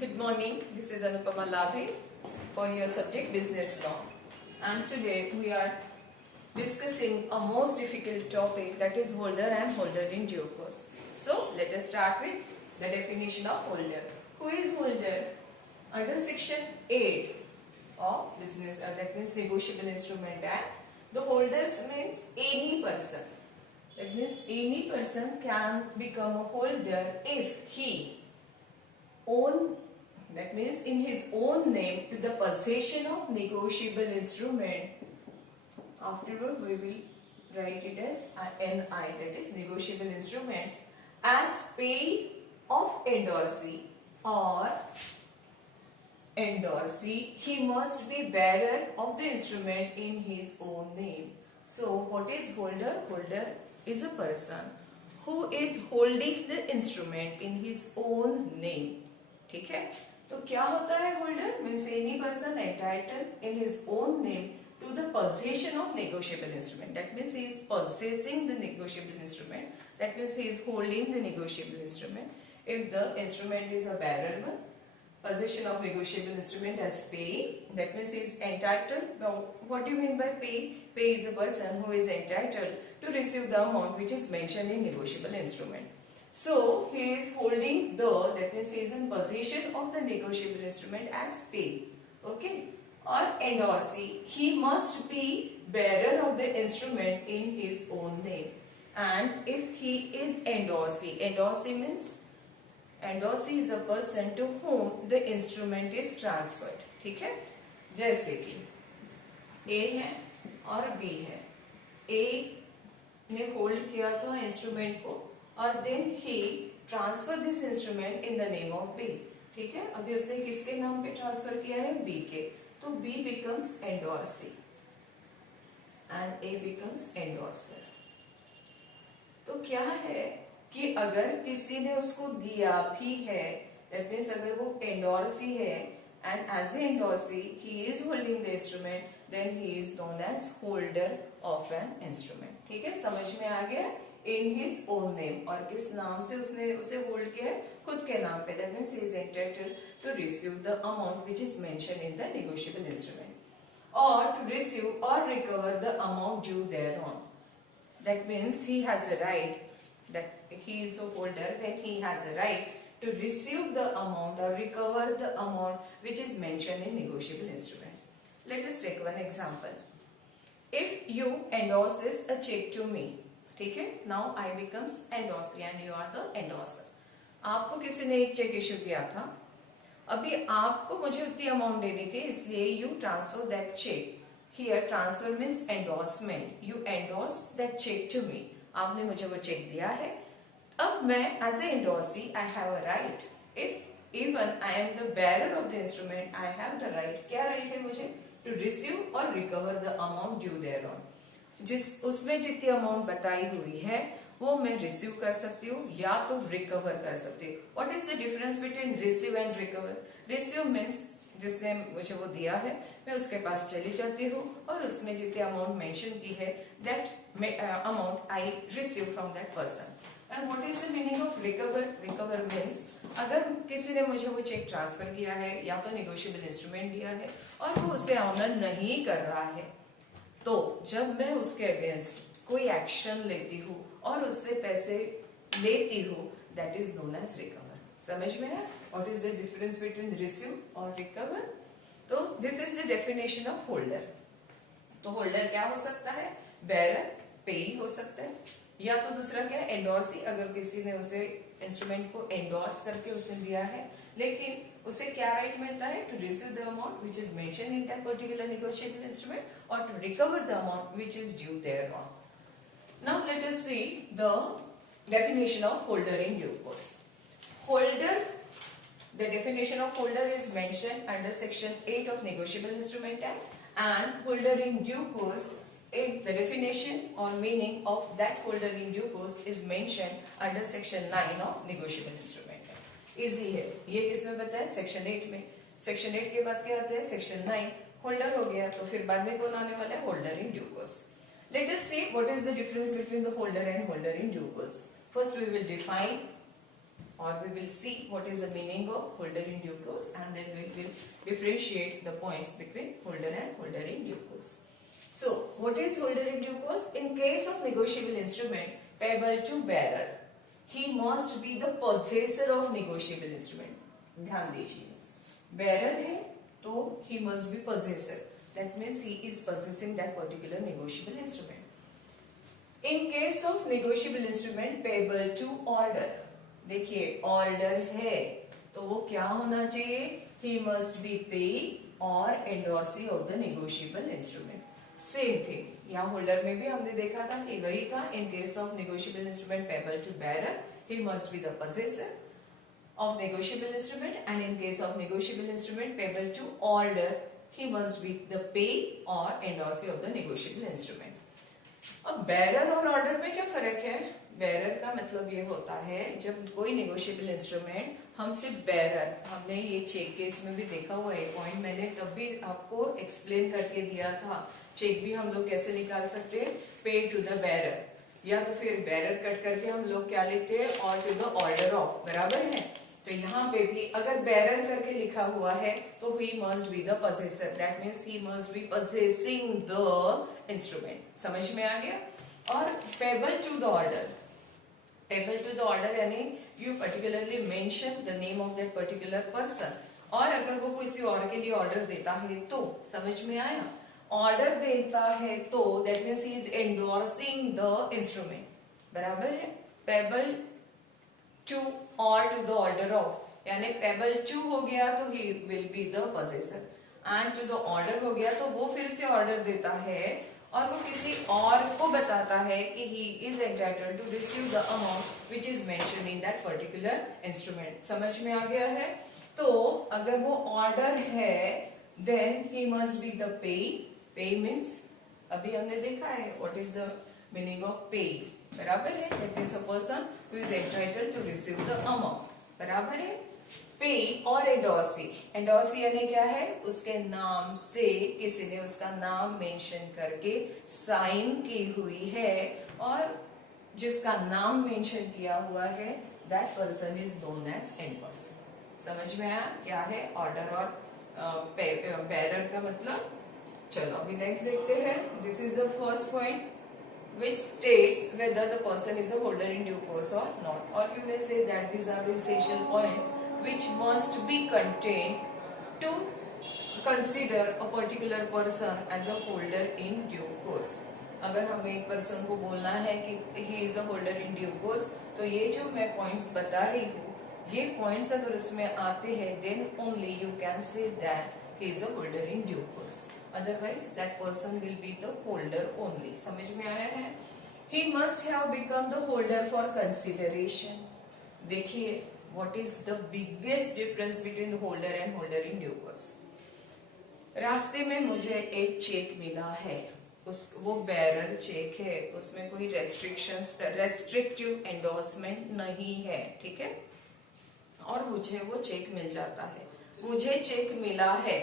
Good morning, this is Anupama Ladhe for your subject Business Law, and today we are discussing a most difficult topic, that is holder and holder in due course. So let us start with the definition of holder. Who is holder? Under section 8 of Business, that means Negotiable Instrument Act, the holders means any person. That means any person can become a holder if he own, that means in his own name, to the possession of negotiable instrument. Afterward we will write it as NI, that is negotiable instruments, as pay of endorsee or endorsee. He must be bearer of the instrument in his own name. So what is holder? Holder is a person who is holding the instrument in his own name. ठीक है, तो क्या होता है holder? Means any person entitled in his own name to the possession of negotiable instrument. That means he is possessing the negotiable instrument. That means he is holding the negotiable instrument. If the instrument is a bearer one, possession of negotiable instrument as pay, that means he is entitled. Now, what do you mean by pay? Pay is a person who is entitled to receive the amount which is mentioned in negotiable instrument. So he is holding the, that means he is in possession of the negotiable instrument as pay. Okay. Or endorsee, he must be bearer of the instrument in his own name. And if he is endorsee means endorsee is a person to whom the instrument is transferred. ठीक है, जैसे कि A है और B है. A ने hold किया था इंस्ट्रूमेंट को और देन ही transfer this instrument in the name of B. ठीक है, अभी उसने किसके नाम पे ट्रांसफर किया है? B के. तो B becomes endorsee and A becomes endorser. तो क्या है कि अगर किसी ने उसको दिया भी है, that means अगर वो endorsee है and as a endorsee he is holding the instrument, then he is known as holder of an instrument. ठीक है, समझ में आ गया? In his own name, और किस नाम से उसने उसे होल्ड किया है? खुद के नाम पे. That means he is entitled to receive the amount which is mentioned in the negotiable instrument, or to receive or recover the amount due thereon. That means he has a right, that he is a holder when he has a right to receive the amount or recover the amount which is mentioned in negotiable instrument. Let us take one example. If you endorses a check to me, ठीक है, now I becomes endorser and you are the endorser. आपको किसी ने एक check issue किया था, अभी आपको मुझे उतनी अमाउंट देनी थी, इसलिए you transfer that cheque. Here transfer means endorsement. You endorse that cheque to me. आपने मुझे वो चेक दिया है. अब मैं as a endorsee I have a right. If even I am the bearer of the instrument, I have the right. क्या right है मुझे? टू रिसीव और recover the amount due thereon. जिस उसमें जितनी अमाउंट बताई हुई है वो मैं रिसीव कर सकती हूँ या तो रिकवर कर सकती हूँ. What is the difference between receive and recover? Receive means जिसने मुझे वो दिया है मैं उसके पास चली जाती हूँ और उसमें जितनी अमाउंट मेंशन की है that amount I receive from that person. And what is the meaning of recover? Recover means अगर किसी ने मुझे वो चेक ट्रांसफर किया है या तो नेगोशिएबल इंस्ट्रूमेंट दिया है और वो उसे ऑनर नहीं कर रहा है, तो जब मैं उसके अगेंस्ट कोई एक्शन लेती हूँ और उससे पैसे लेती हूँ, that is known as recover. समझ में है? What is the difference between receive और रिकवर? तो this is the definition of holder. तो होल्डर क्या हो सकता है? बेरर, पेई हो सकता है, या तो दूसरा क्या है? एंडोर्सी. अगर किसी ने उसे इंस्ट्रूमेंट को एंडोर्स करके उसने दिया है, लेकिन उसे क्या राइट मिलता है? To receive the amount which is mention in that particular negotiable instrument और to recover the amount which is due thereon. Now let us see the definition of holder in due course. Holder, the definition of holder is mentioned under section 8 of negotiable instrument act, and holder in due course, if the definition or meaning of that holder in due course is mentioned under section 9 of negotiable instrument act. Easy है. ये किसमें बताया? Section 8 में. Section 8 के बाद क्या आता है? सेक्शन 9. होल्डर हो गया, तो फिर बाद में कौन आने वाला है? Holder in due course. Let us see what is the difference between the holder and holder in due course. First we will define or we will see what is the meaning of holder in due course, and then we will differentiate the points between holder and holder in due course. So what is holder in due course? In case of negotiable instrument payable to bearer, he must be the possessor of negotiable instrument. ध्यान दीजिए bearer है तो he must be possessor, that means he is possessing that particular negotiable instrument. In case of negotiable instrument payable to order, देखिए order है तो वो क्या होना चाहिए? ही मस्ट बी पे और endorsee of the negotiable instrument. Same thing यहाँ holder में भी हमने देखा था कि वही था. In case of negotiable instrument payable to bearer, he must be the possessor of negotiable instrument, and in case of negotiable instrument payable to order, he must be the payee और endorsee of the negotiable instrument. अब bearer और order में क्या फर्क है? Bearer का मतलब ये होता है जब कोई नेगोशिएबल इंस्ट्रूमेंट हमसे बेरर, हमने ये चेक केस में भी देखा हुआ है पॉइंट, मैंने तब भी आपको एक्सप्लेन करके दिया था. चेक भी हम लोग कैसे निकाल सकते हैं? पे टू द बेरर, या तो फिर बेरर कट करके हम लोग क्या लिखते हैं? और टू द ऑर्डर ऑफ, बराबर है. तो यहाँ पे भी अगर बेरर करके लिखा हुआ है तो he must be the possessor, that means he must be possessing the instrument. समझ में आ गया? और payable to the order, able to the order यानी you particularly mention the name of that particular person, और अगर वो किसी और के लिए ऑर्डर देता है तो, समझ में आया? ऑर्डर देता है तो that means he is endorsing the instrument, बराबर है. payable to or to the order of, यानी payable to हो गया तो he will be the possessor, and to the order हो गया तो वो फिर से ऑर्डर देता है और वो किसी और को बताता है कि he is entitled to receive the amount which is mentioned in that particular instrument. समझ में आ गया है? तो अगर वो ऑर्डर है then he must be the pay. Pay means अभी हमने देखा है what is the meaning of pay, बराबर है. that means a person who is entitled to receive the amount, बराबर है. पे और एंडोर्सी, एंडोर्सी यानी क्या है? उसके नाम से किसी ने उसका नाम मेंशन करके साइन की हुई है, और जिसका नाम मेंशन किया हुआ है that person is known as endorsee. समझ में आया क्या है ऑर्डर और बेरर का मतलब? चलो अभी नेक्स्ट देखते हैं. This is the first point which states whether the person is a holder in due course or not, or you may say that these are the essential points which must be contained to consider a particular person as a holder in due course. अगर हमें एक person को बोलना है कि he is a holder in due course, तो ये जो मैं points बता रही हूँ, ये points अगर उसमें आते हैं then only you can say that he is a holder in due course. Otherwise that person will be the holder only. समझ में आया है? He must have become the holder for consideration. देखिए what is the biggest difference between holder and holder in due course. रास्ते में मुझे एक check मिला है, वो बेरर चेक है, उसमें कोई रेस्ट्रिक्टिव एंडोर्समेंट नहीं है, ठीक है. और मुझे वो चेक मिल जाता है. मुझे चेक मिला है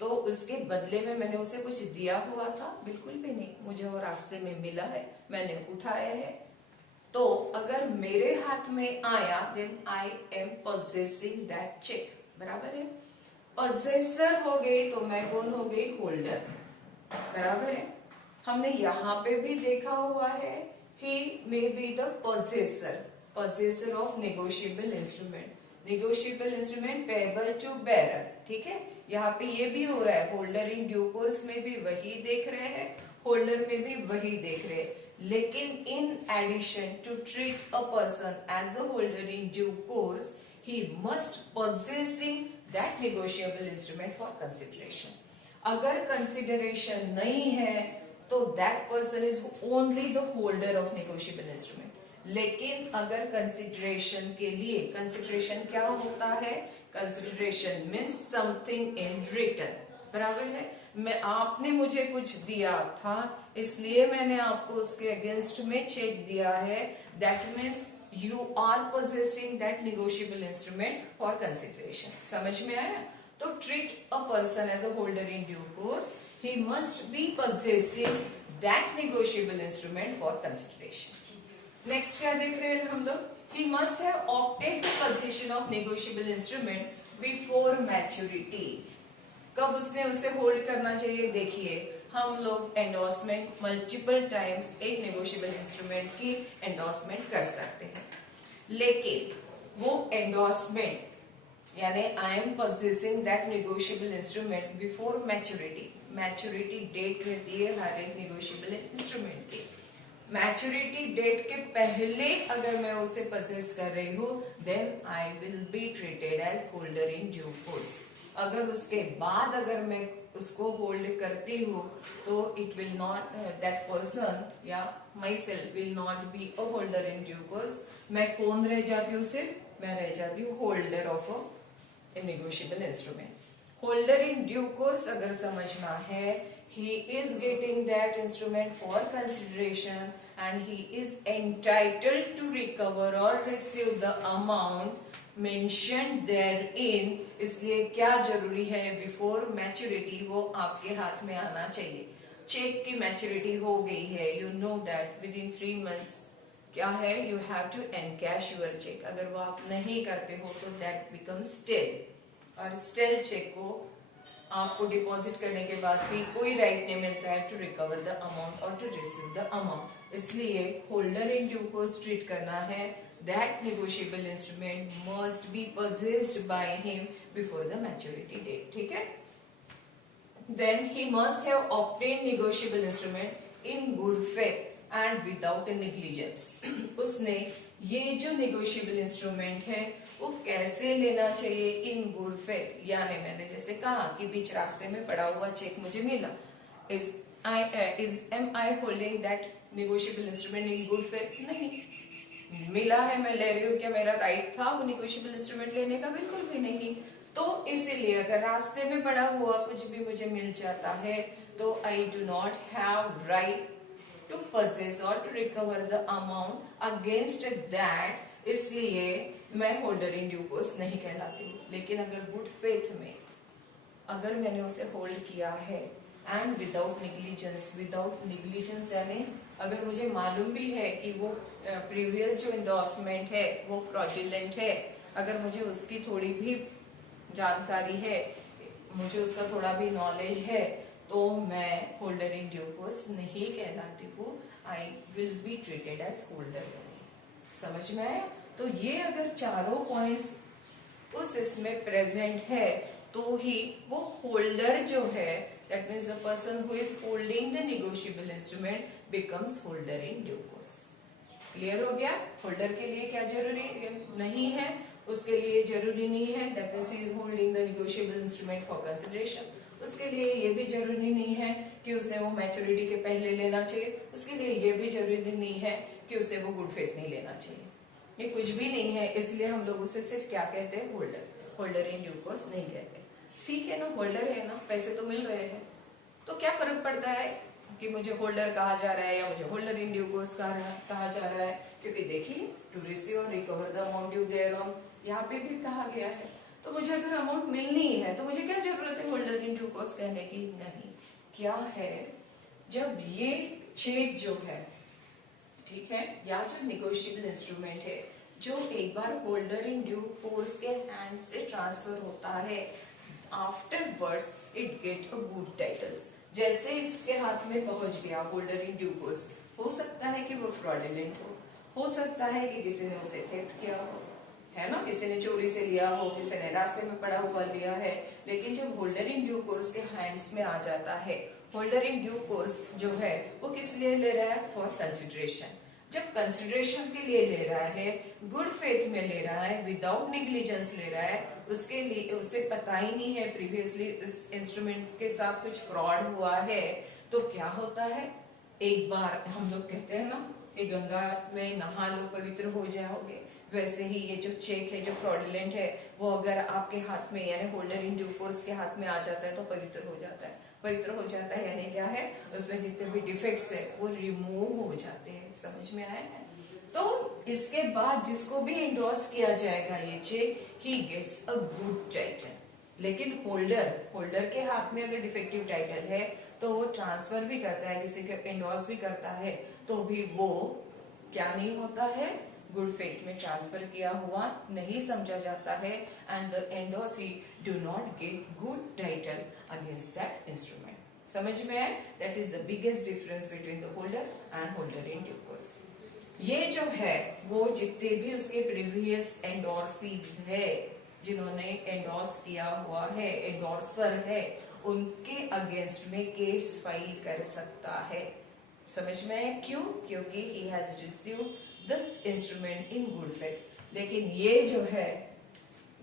तो उसके बदले में मैंने उसे कुछ दिया हुआ था? बिल्कुल भी नहीं. मुझे वो रास्ते में मिला है, मैंने उठाया है. तो अगर मेरे हाथ में आया then I am possessing that check, बराबर है. पोजेसर हो गई तो मैं कौन हो गई? होल्डर, बराबर है. हमने यहाँ पे भी देखा हुआ है he may be the possessor of negotiable instrument. Negotiable instrument payable to bearer, ठीक है. यहाँ पे ये भी हो रहा है, होल्डर इन ड्यू कोर्स में भी वही देख रहे हैं, होल्डर में भी वही देख रहे हैं. लेकिन in addition to treat a person as a holder in due course, he must possessing that negotiable instrument for consideration. अगर कंसिडरेशन नहीं है तो that person is only the holder of negotiable instrument. लेकिन अगर कंसिडरेशन के लिए, consideration क्या होता है? Consideration means something in return, बराबर है. मैं आपने मुझे कुछ दिया था इसलिए मैंने आपको उसके अगेंस्ट में चेक दिया है. That means you are possessing that negotiable instrument for consideration. समझ में आया? तो treat a person as a holder in due course, he must be possessing that negotiable instrument for consideration. Next क्या देख रहे हैं हम लोग? he must have obtained the possession of negotiable instrument before maturity. कब उसने उसे होल्ड करना चाहिए? देखिए, हम लोग एंडोर्समेंट मल्टीपल टाइम्स एक नेगोशिएबल इंस्ट्रूमेंट की एंडोर्समेंट कर सकते हैं, लेकिन वो एंडोर्समेंट यानी I am possessing that negotiable instrument before maturity, maturity date रहती है हर एक नेगोशिएबल इंस्ट्रूमेंट की। मैच्योरिटी डेट के पहले अगर मैं उसे परचेस कर रही हूँ then I will be treated as holder in due course. अगर उसके बाद अगर मैं उसको होल्ड करती हूँ तो it will not, that person या myself will not be a holder in due course. मैं कौन रह जाती हूँ? सिर्फ मैं रह जाती हूँ holder of a negotiable instrument. Holder in due course अगर समझना है, he is getting that instrument for consideration and he is entitled to recover or receive the amount mentioned therein। इसलिए क्या जरूरी है? बिफोर मैच्योरिटी वो आपके हाथ में आना चाहिए। चेक की मैच्योरिटी हो गई है, you know that within 3 months क्या है, you have to encash your cheque. अगर वो आप नहीं करते हो तो दैट बिकम्स स्टेल, और स्टेल चेक को आपको डिपॉजिट करने के बाद भी कोई राइट नहीं मिलता है टू रिकवर द अमाउंट और टू रिसीव द अमाउंट। इसलिए holder in due course treat करना है that negotiable instrument must be purchased by him before the maturity date. ठीक है, then he must have obtain negotiable instrument in good faith and without negligence. उसने ये जो negotiable instrument है वो कैसे लेना चाहिए? इन गुड फेथ, यानी मैंने जैसे कहा कि बीच रास्ते में पड़ा हुआ चेक मुझे मिला, am I holding that negotiable instrument in good faith? नहीं मिला है, मैं ले रही हूँ, क्या मेरा राइट था वो नेगोशिएबल इंस्ट्रूमेंट लेने का? बिल्कुल भी नहीं। तो इसीलिए अगर रास्ते में पड़ा हुआ कुछ भी मुझे मिल जाता है तो I do not have right to purchase or to recover the amount against that, इसलिए मैं होल्डर इन ड्यू कोर्स नहीं कहलाती हूँ। लेकिन अगर गुड फेथ में अगर मैंने उसे होल्ड किया है and without negligence, without negligence यानी अगर मुझे मालूम भी है कि वो प्रीवियस जो एंडोर्समेंट है वो फ्रॉडुलेंट है, अगर मुझे उसकी थोड़ी भी जानकारी है, मुझे उसका थोड़ा भी नॉलेज है, तो मैं होल्डर इन ड्यू कोर्स नहीं कहलाती हूँ, I will be treated as holder. समझ में आया? तो ये अगर चारों पॉइंट्स उस इसमें प्रेजेंट है तो ही वो होल्डर जो है, that means the person who is holding the negotiable instrument becomes holder in due course. Clear हो गया? होल्डर के लिए क्या जरूरी नहीं है, उसके लिए जरूरी नहीं है that means he is holding the negotiable instrument for consideration. उसके लिए ये भी जरूरी नहीं है कि उसे वो मैच्योरिटी के पहले लेना चाहिए, उसके लिए ये भी जरूरी नहीं है कि उसे वो गुड फेथ नहीं लेना चाहिए। ये कुछ भी नहीं है, इसलिए हम लोग उसे सिर्फ क्या कहते हैं? Holder. Holder in due course नहीं कहते। ठीक है ना, होल्डर है ना, पैसे तो मिल रहे हैं, तो क्या फर्क पड़ता है कि मुझे होल्डर कहा जा रहा है या मुझे होल्डर इन ड्यू कोर्स कहा जा रहा है? क्योंकि देखिए टू रिसीव और recover the amount due thereon, यहाँ पे भी कहा गया है। तो मुझे अगर अमाउंट मिलनी है तो मुझे क्या जरूरत है होल्डर इन ड्यू कोर्स कहने की? नहीं। क्या है, जब ये चेक जो है, ठीक है, या जो नेगोशिएबल इंस्ट्रूमेंट है जो एक बार होल्डर इन ड्यू कोर्स के हैंड से ट्रांसफर होता है, afterwards it get a good titles. जैसे इसके हाथ में पहुंच गया होल्डर इन ड्यू कोर्स, हो सकता है कि वो फ्रॉडुलेंट हो सकता है कि किसी ने उसे थेफ्ट किया हो, है ना, किसी ने चोरी से लिया हो, किसी ने रास्ते में पड़ा हुआ लिया है। लेकिन जब होल्डर इन ड्यू कोर्स के हैंड्स में आ जाता है, होल्डर इन ड्यू कोर्स जो है वो किस लिए ले रहा है? For consideration. जब कंसिडरेशन के लिए ले रहा है, गुड फेथ में ले रहा है, विदाउट नेग्लिजेंस ले रहा है, उसके लिए उसे पता ही नहीं है प्रीवियसली इस इंस्ट्रूमेंट के साथ कुछ फ्रॉड हुआ है, तो क्या होता है? एक बार हम लोग कहते हैं ना कि गंगा में नहा लो पवित्र हो जाओगे, वैसे ही ये जो चेक है जो फ्रॉडुलेंट है वो अगर आपके हाथ में यानी होल्डर इन ड्यू कोर्स के हाथ में आ जाता है तो पवित्र हो जाता है। पवित्र हो जाता है यानी क्या है? उसमें जितने भी डिफेक्ट्स है वो रिमूव हो जाते हैं। समझ में आया है? तो इसके बाद जिसको भी इंडोर्स किया जाएगा ये cheque, he gets a good title. लेकिन होल्डर के हाथ में अगर डिफेक्टिव टाइटल है तो वो ट्रांसफर भी करता है, किसी को इंडोर्स भी करता है, तो भी वो क्या नहीं होता है? गुड फेथ में ट्रांसफर किया हुआ नहीं समझा जाता है and the endorsee do not get good title against that instrument. समझ में आए? That is the biggest difference between the holder and holder in due course. ये जो है वो जितने भी उसके प्रीवियस एंडोर्सीज है, जिन्होंने एंडोर्स किया हुआ है, एंडोर्सर है, उनके अगेंस्ट में केस फाइल कर सकता है। समझ में आया? क्यों? क्योंकि he has received the instrument in good faith. लेकिन ये जो है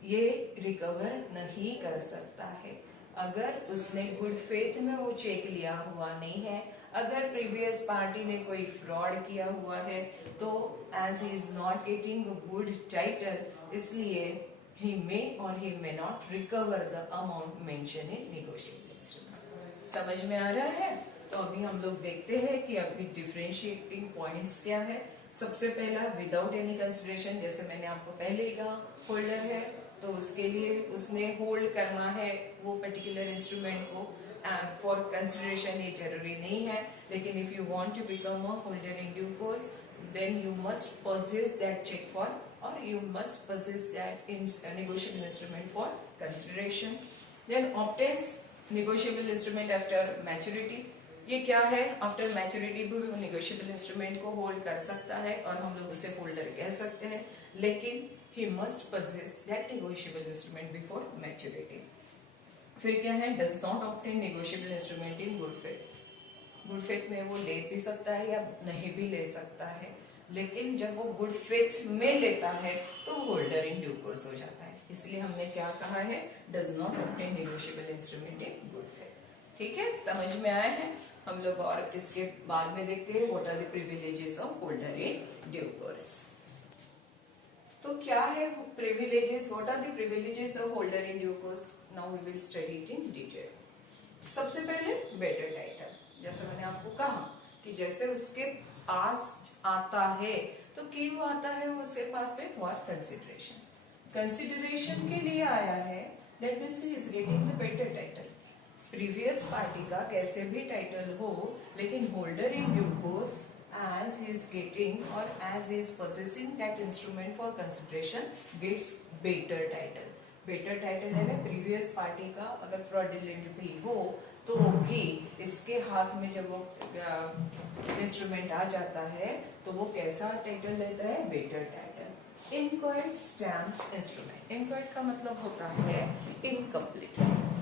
ये रिकवर नहीं कर सकता है अगर उसने गुड फेथ में वो चेक लिया हुआ नहीं है। अगर प्रीवियस पार्टी ने कोई फ्रॉड किया हुआ है तो as he is not getting good title, इसलिए he may or he may not recover the amount mentioned in negotiable instrument। समझ में आ रहा है? तो अभी हम लोग देखते हैं कि अभी डिफरेंशिएटिंग पॉइंट्स क्या है। सबसे पहला विदाउट एनी कंसिडरेशन, जैसे मैंने आपको पहले ही कहा, होल्डर है तो उसके लिए उसने होल्ड करना है वो पर्टिकुलर इंस्ट्रूमेंट को फॉर कंसिडरेशन, ये जरूरी नहीं है। लेकिन if you want to become a holder in due course then you must possess that check for, or you must possess that negotiable instrument for consideration। then obtains negotiable instrument after maturity। ये क्या है? After maturity भी वो negotiable instrument को hold कर सकता है और हम लोग उसे होल्डर कह सकते हैं, लेकिन he must possess that negotiable instrument before maturity। फिर क्या है? does not obtain negotiable instrument in good faith। Good faith में वो ले भी सकता है या नहीं भी ले सकता है, लेकिन जब वो गुड फेथ में लेता है तो होल्डर इन ड्यू कोर्स हो जाता है। इसलिए हमने क्या कहा है? Does not obtain negotiable instrument in good faith. ठीक है, समझ में आया है? हम लोग और इसके बाद में देखते हैं what are the privileges of holder in due course. तो क्या है privileges? What are the privileges of holder in due course? Now we will study it in detail. सबसे पहले बेटर टाइटल। जैसे मैंने आपको कहा कि जैसे उसके पास आता है तो क्यों आता है वो उसके पास में? For consideration. कंसिडरेशन के लिए आया है, that means he is getting the better title. Previous party का कैसे भी टाइटल हो, लेकिन holder in due course as he is getting or as he is possessing that instrument for consideration gets better title। Better title है ना previous party का, अगर fraudulent भी हो तो भी इसके हाथ में जब वो इंस्ट्रूमेंट आ जाता है तो वो कैसा टाइटल लेता है? Better title. Inchoate stamp instrument. Inchoate का मतलब होता है इनकम्प्लीट।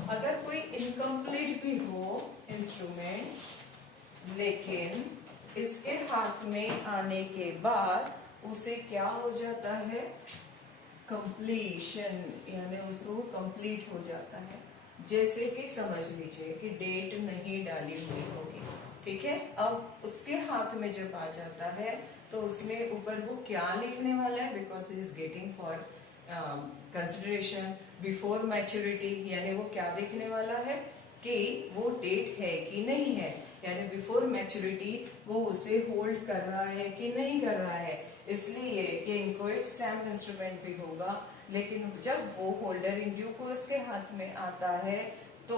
अगर कोई इनकम्प्लीट भी हो इंस्ट्रूमेंट, लेकिन इसके हाथ में आने के बाद उसे क्या हो जाता है? कंप्लीशन, यानी उसको कंप्लीट हो जाता है। जैसे कि समझ लीजिए कि डेट नहीं डाली हुई होगी, ठीक है, अब उसके हाथ में जब आ जाता है तो उसमें ऊपर वो क्या लिखने वाला है? Because he is getting for consideration before maturity, यानी वो क्या देखने वाला है कि वो डेट है कि नहीं है, यानी बिफोर मैच्योरिटी वो उसे होल्ड कर रहा है कि नहीं कर रहा है। इसलिए ये इंक्वाइट स्टैम्प इंस्ट्रूमेंट भी होगा, लेकिन जब वो होल्डर इन ड्यू कोर्स के हाथ में आता है तो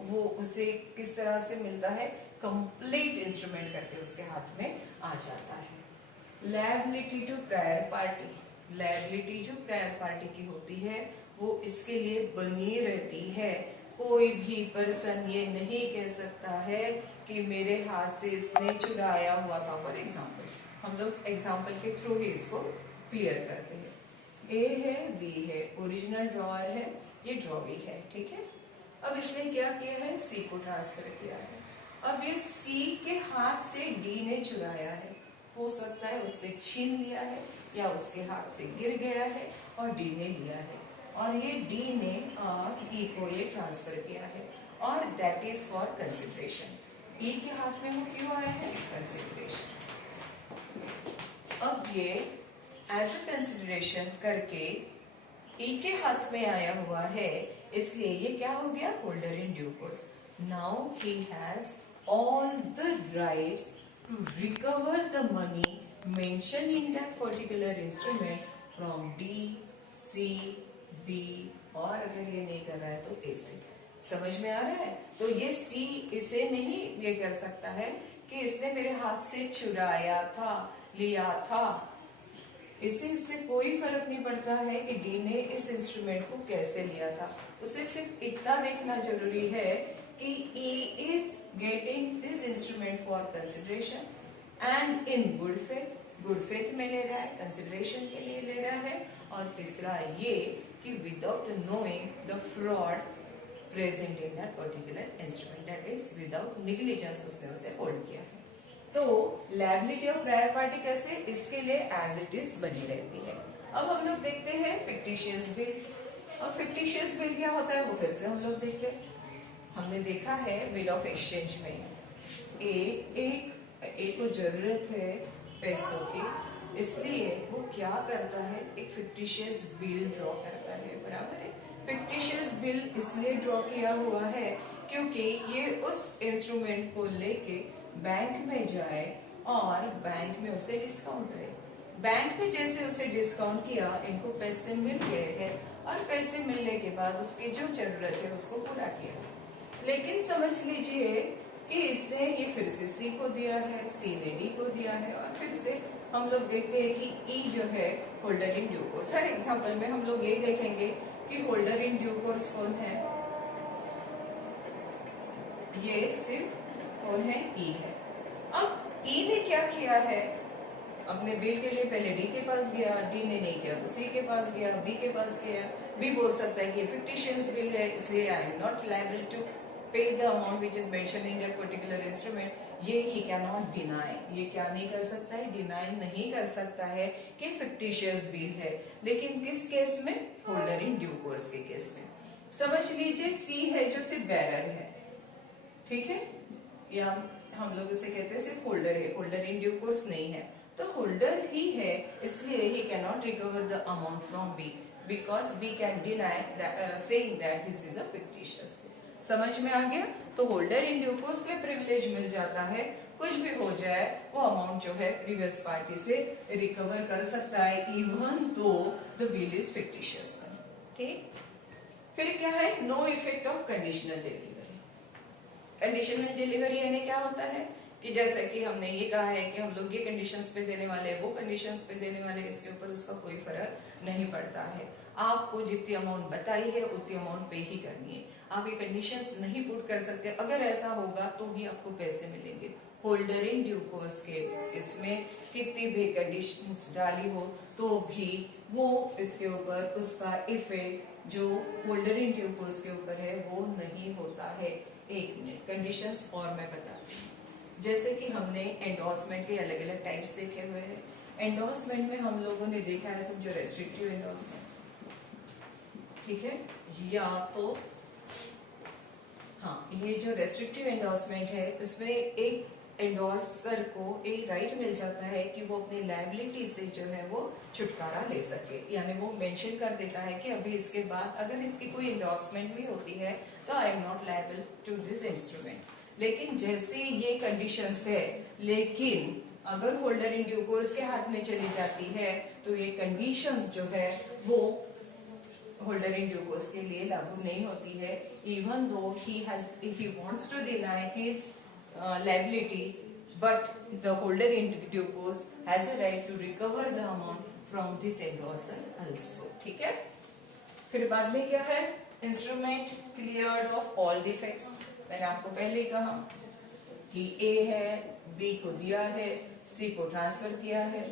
वो उसे किस तरह से मिलता है? कंप्लीट इंस्ट्रूमेंट करके उसके हाथ में आ जाता है। Liability to prior party. Liability जो प्रायर पार्टी की होती है वो इसके लिए बनी रहती है। कोई भी पर्सन ये नहीं कह सकता है कि मेरे हाथ से इसने चुराया हुआ था। फॉर एग्जाम्पल, हम लोग एग्जाम्पल के थ्रू ही इसको क्लियर करते हैं। ए है, बी है, ओरिजिनल ड्रॉअर है, ये ड्रॉ भी है, ठीक है। अब इसने क्या किया है? सी को ट्रांसफर किया है। अब ये सी के हाथ से डी ने चुराया है। हो सकता है उससे छीन लिया है या उसके हाथ से गिर गया है और डी ने लिया है, और ये डी ने ई को ये ट्रांसफर किया है, और दैट इज फॉर कंसिडरेशन। ई के हाथ में वो क्यों आया है? कंसिडरेशन। अब ये एज अ कंसिडरेशन करके ई के हाथ में आया हुआ है, इसलिए ये क्या हो गया? Holder in due course. Now he has all the rights to recover the money mention in that particular instrument from D, C, B, और अगर ये नहीं कर रहा है तो ए से। समझ में आ रहा है? तो ये सी इसे नहीं ये कर सकता है कि इसने मेरे हाथ से चुराया था, लिया था, इससे कोई फर्क नहीं पड़ता है कि डी ने इस इंस्ट्रूमेंट को कैसे लिया था, उसे सिर्फ इतना देखना जरूरी है कि E is getting this instrument for consideration and in good faith में ले रहा है, कंसिडरेशन के लिए ले रहा है। और तीसरा ये कि without knowing the fraud present in that particular instrument, that is without negligence उसने उसे होल्ड किया है। तो लायबिलिटी ऑफ प्रायर पार्टी कैसे, इसके लिए एज इट इज बनी रहती है। अब हम लोग देखते हैं फिक्टिशियस बिल। और फिक्टिशियस बिल क्या होता है वो फिर से हम लोग देखते हैं। हमने देखा है बिल ऑफ एक्सचेंज में एक को जरूरत है पैसों की, इसलिए वो क्या करता है, एक फिक्टिशियस बिल ड्रॉ करता है, बराबर है। फिक्टिशियस बिल इसलिए ड्रॉ किया हुआ है क्योंकि ये उस इंस्ट्रूमेंट को लेके बैंक में जाए और बैंक में उसे डिस्काउंट करे। बैंक में जैसे उसे डिस्काउंट किया, इनको पैसे मिल गए हैं और पैसे मिलने के बाद उसकी जो जरूरत है उसको पूरा किया। लेकिन समझ लीजिए कि इसने ये फिर से सी को दिया है, सी ने डी को दिया है, और फिर से हम लोग देखते हैं कि ई जो है holder in due course. Her example में हम लोग ये देखेंगे कि होल्डर इन ड्यू कोर्स कौन है, ये सिर्फ कौन है, ई है। अब ई ने क्या किया है, अपने बिल के लिए पहले डी के पास गया, डी ने नहीं किया तो सी के पास गया, बी के पास गया। बी बोल सकता है कि ये फिक्टिशियस बिल है, इसलिए I am not liable to pay the amount which is mention in that particular instrument. ये ही कैन नॉट डिनाई, ये क्या नहीं कर सकता है, डिनाई नहीं कर सकता है कि फिक्टिशियस बिल है। लेकिन किस केस में, होल्डर इन ड्यू कोर्स के केस में। समझ लीजिए सी है जो सिर्फ बैरर है, ठीक है, या हम लोग उसे कहते हैं सिर्फ होल्डर है, होल्डर इन ड्यू कोर्स नहीं है। तो होल्डर ही है, इसलिए he can not recover the amount from B because B can deny saying that this is a fictitious. समझ में आ गया। तो होल्डर इन ड्यू कोर्स के प्रिविलेज मिल जाता है, कुछ भी हो जाए वो अमाउंट जो है प्रीवियस पार्टी से रिकवर कर सकता है इवन दो द बिल इज फिक्टिशियस। ठीक, फिर क्या है, no effect of conditional delivery. Conditional delivery यानी क्या होता है कि जैसे कि हमने ये कहा है कि हम लोग ये कंडीशंस पे देने वाले, वो कंडीशंस पे देने वाले, इसके ऊपर उसका कोई फर्क नहीं पड़ता है। आपको जितनी अमाउंट बताई है उतनी अमाउंट पे ही करनी है, आप ये कंडीशंस नहीं पुट कर सकते। अगर ऐसा होगा तो ही आपको पैसे मिलेंगे। होल्डर इन ड्यू कोर्स के इसमें कितनी भी कंडीशंस डाली हो तो भी वो इसके ऊपर उसका इफेक्ट जो होल्डर इन ड्यू कोर्स के ऊपर है वो नहीं होता है। एक मिनट, कंडीशंस और मैं बताती हूँ। जैसे कि हमने एंडोर्समेंट के अलग अलग टाइप्स देखे हुए हैं। एंडोर्समेंट में हम लोगों ने देखा है सब जो रेस्ट्रिक्टिव एंडोर्समेंट, ठीक है, या तो हाँ, ये जो रेस्ट्रिक्टिव एंडोर्समेंट है उसमें एक एंडोर्सर को एक राइट मिल जाता है कि वो अपनी लायबिलिटी से जो है वो छुटकारा ले सके, यानी वो मेंशन कर देता है कि अभी इसके बाद अगर इसकी कोई एंडोर्समेंट भी होती है तो I am not liable to this instrument. लेकिन जैसे ये कंडीशंस है, लेकिन अगर होल्डर इन ड्यू कोर्स के हाथ में चली जाती है तो ये कंडीशंस जो है वो होल्डर इन ड्यू कोर्स के लिए लागू नहीं होती है, even though he has, if he wants to deny his liability, but the holder in due course has a right to recover the amount from this endorser also। ठीक है, फिर बाद में क्या है, instrument cleared of all defects. मैंने आपको पहले ही कहा कि ए है, बी को दिया है, सी को ट्रांसफर किया है,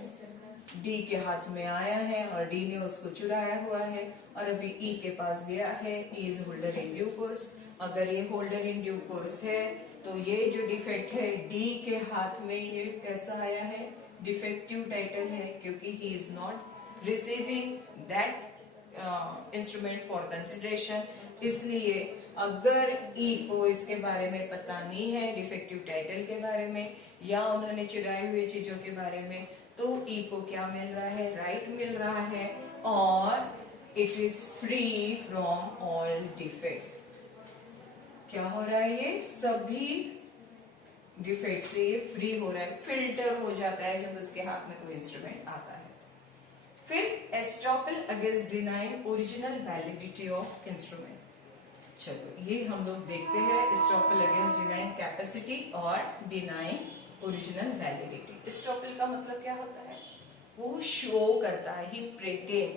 डी के हाथ में आया है और डी ने उसको चुराया हुआ है और अभी ई के पास गया है, E is holder in due course. अगर ये होल्डर इन ड्यू कोर्स है तो ये जो डिफेक्ट है डी के हाथ में ये कैसा आया है, डिफेक्टिव टाइटल है, क्योंकि ही is not receiving that instrument for consideration. इसलिए अगर ई को इसके बारे में पता नहीं है, डिफेक्टिव टाइटल के बारे में या उन्होंने चुराई हुई चीजों के बारे में, तो ई को क्या मिल रहा है, राइट मिल रहा है और it is free from all defects. क्या हो रहा है, ये सभी डिफेक्ट से फ्री हो रहा है, फिल्टर हो जाता है जब उसके हाथ में कोई इंस्ट्रूमेंट आता है। फिर estoppel against denying original validity of instrument. चलो ये हम लोग देखते हैं, एस्टॉपल अगेंस्ट डिनाइंग कैपेसिटी और डिनाइंग ओरिजिनल वैलिडिटी। एस्टॉपल का मतलब क्या होता है, वो शो करता है, ही प्रेटेंड,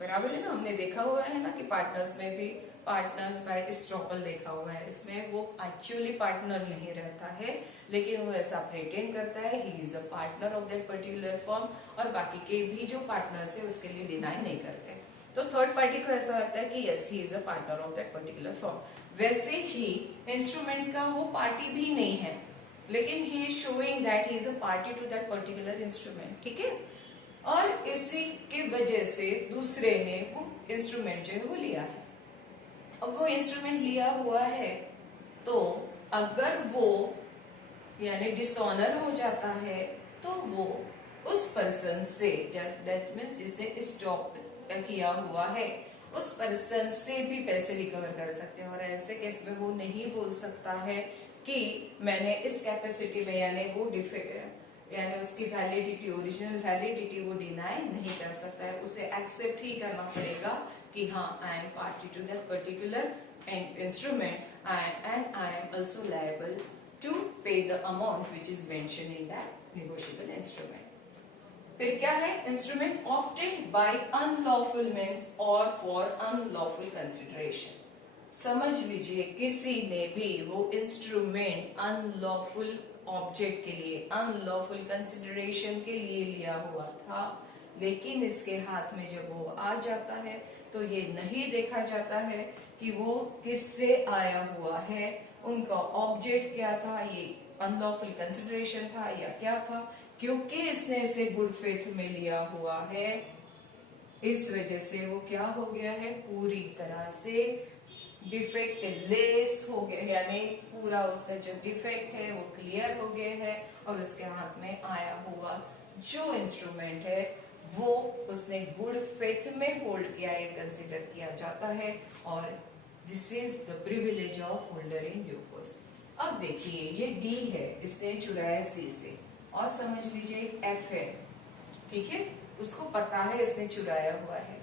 बराबर है ना। हमने देखा हुआ है ना कि पार्टनर्स में भी पार्टनर्स बाय एस्ट्रोपल देखा हुआ है, इसमें वो एक्चुअली पार्टनर नहीं रहता है, लेकिन वो ऐसा प्रेटेंड करता है ही is a partner of that particular firm, और बाकी के भी जो पार्टनर्स है उसके लिए डिनाई नहीं करते। तो थर्ड पार्टी को ऐसा लगता है कि yes he is a partner of that particular firm. वैसे ही इंस्ट्रूमेंट का वो पार्टी भी नहीं है, लेकिन he is showing that he is a party to that particular instrument, ठीक है। और इसी की वजह से दूसरे ने वो इंस्ट्रूमेंट जो है वो लिया है। अब वो इंस्ट्रूमेंट लिया हुआ है, तो अगर वो यानी डिसऑनर हो जाता है, तो वो उस पर्सन से, दैट मीन्स जिसने स्टॉप किया हुआ है, उस पर्सन से भी पैसे रिकवर कर सकते हैं। और ऐसे केस में वो नहीं बोल सकता है कि मैंने इस कैपेसिटी में, यानी वो डिफेक्ट यानी उसकी वैलिडिटी, ओरिजिनल वैलिडिटी वो डिनाई नहीं कर सकता है, उसे एक्सेप्ट ही करना पड़ेगा कि हाँ I am party to that particular instrument and I am also liable to pay the amount which is mentioned in that negotiable instrument. फिर क्या है, instrument obtained by unlawful means और फॉर अनलॉफुल कंसिडरेशन। समझ लीजिए किसी ने भी वो इंस्ट्रूमेंट अनलॉफुल ऑब्जेक्ट के लिए, अनलॉफुल कंसिडरेशन के लिए लिया हुआ था, लेकिन इसके हाथ में जब वो आ जाता है तो ये नहीं देखा जाता है कि वो किससे आया हुआ है, उनका ऑब्जेक्ट क्या था, ये अनलॉफुल कंसिडरेशन था या क्या था। क्योंकि इसने इसे गुड फेथ में लिया हुआ है, इस वजह से वो क्या हो गया है, पूरी तरह से डिफेक्ट लेस हो गया, यानी पूरा उसका जो डिफेक्ट है वो क्लियर हो गया है, और उसके हाथ में आया हुआ जो इंस्ट्रूमेंट है वो उसने गुड फेथ में होल्ड किया, ये कंसिडर किया जाता है, और this is the privilege of holder in due course. अब देखिए ये डी है, इसने चुराया सी से, और समझ लीजिए एक एफ है, ठीक है, उसको पता है इसने चुराया हुआ है।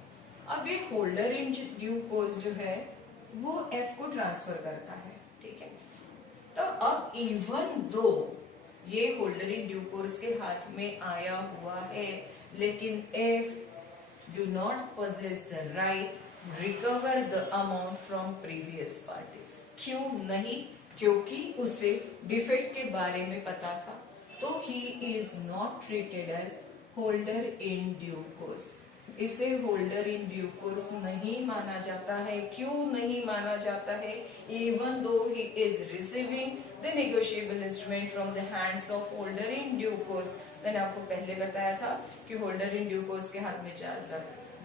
अब ये होल्डर इन ड्यू कोर्स जो है वो एफ को ट्रांसफर करता है, ठीक है। तो अब इवन दो ये होल्डर इन ड्यू कोर्स के हाथ में आया हुआ है, लेकिन F do not possess the right recover the amount from previous parties. क्यों नहीं, क्योंकि उसे डिफेक्ट के बारे में पता था, तो he is not treated as holder in due course. इसे होल्डर इन ड्यू कोर्स नहीं माना जाता है। क्यों नहीं माना जाता है, even though he is receiving the negotiable instrument from the hands of holder in due course. मैंने आपको पहले बताया था कि होल्डर इन ड्यू कोर्स के हाथ में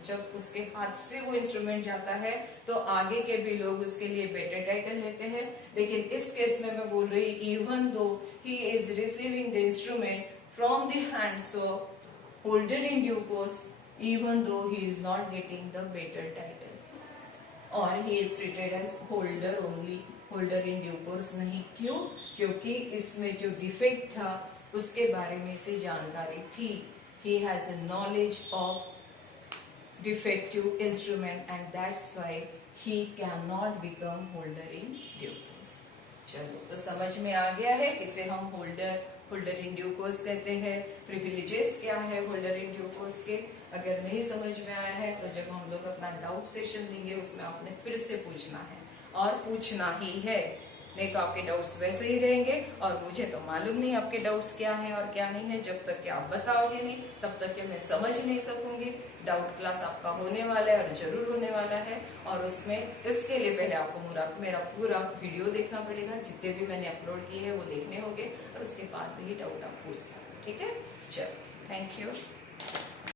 जब उसके हाथ से वो इंस्ट्रूमेंट जाता है तो आगे के भी लोग उसके लिए बेटर टाइटल लेते हैं, लेकिन इस केस में मैं बोल रही even though he is receiving the instrument from the hands of holder in due course, even though he is not getting the better title, or he is treated as holder only, holder in due course नहीं। क्यों, क्योंकि इसमें जो defect था उसके बारे में इसे जानकारी थी, he has a knowledge of defective instrument and that's why he cannot become holder in due course। चलो तो समझ में आ गया है किसे हम होल्डर इन ड्यू कोर्स कहते हैं, प्रिविलेजेस क्या है होल्डर इन ड्यू कोर्स के। अगर नहीं समझ में आया है तो जब हम लोग अपना डाउट सेशन देंगे उसमें आपने फिर से पूछना है, और पूछना ही है, नहीं तो आपके डाउट्स वैसे ही रहेंगे, और मुझे तो मालूम नहीं आपके डाउट्स क्या हैं और क्या नहीं है। जब तक कि आप बताओगे नहीं तब तक कि मैं समझ नहीं सकूंगी। डाउट क्लास आपका होने वाला है और जरूर होने वाला है, और उसमें इसके लिए पहले आपको मेरा पूरा वीडियो देखना पड़ेगा, जितने भी मैंने अपलोड किए हैं वो देखने होंगे, और उसके बाद भी डाउट आप पूछ सकते, ठीक है। चलो, थैंक यू।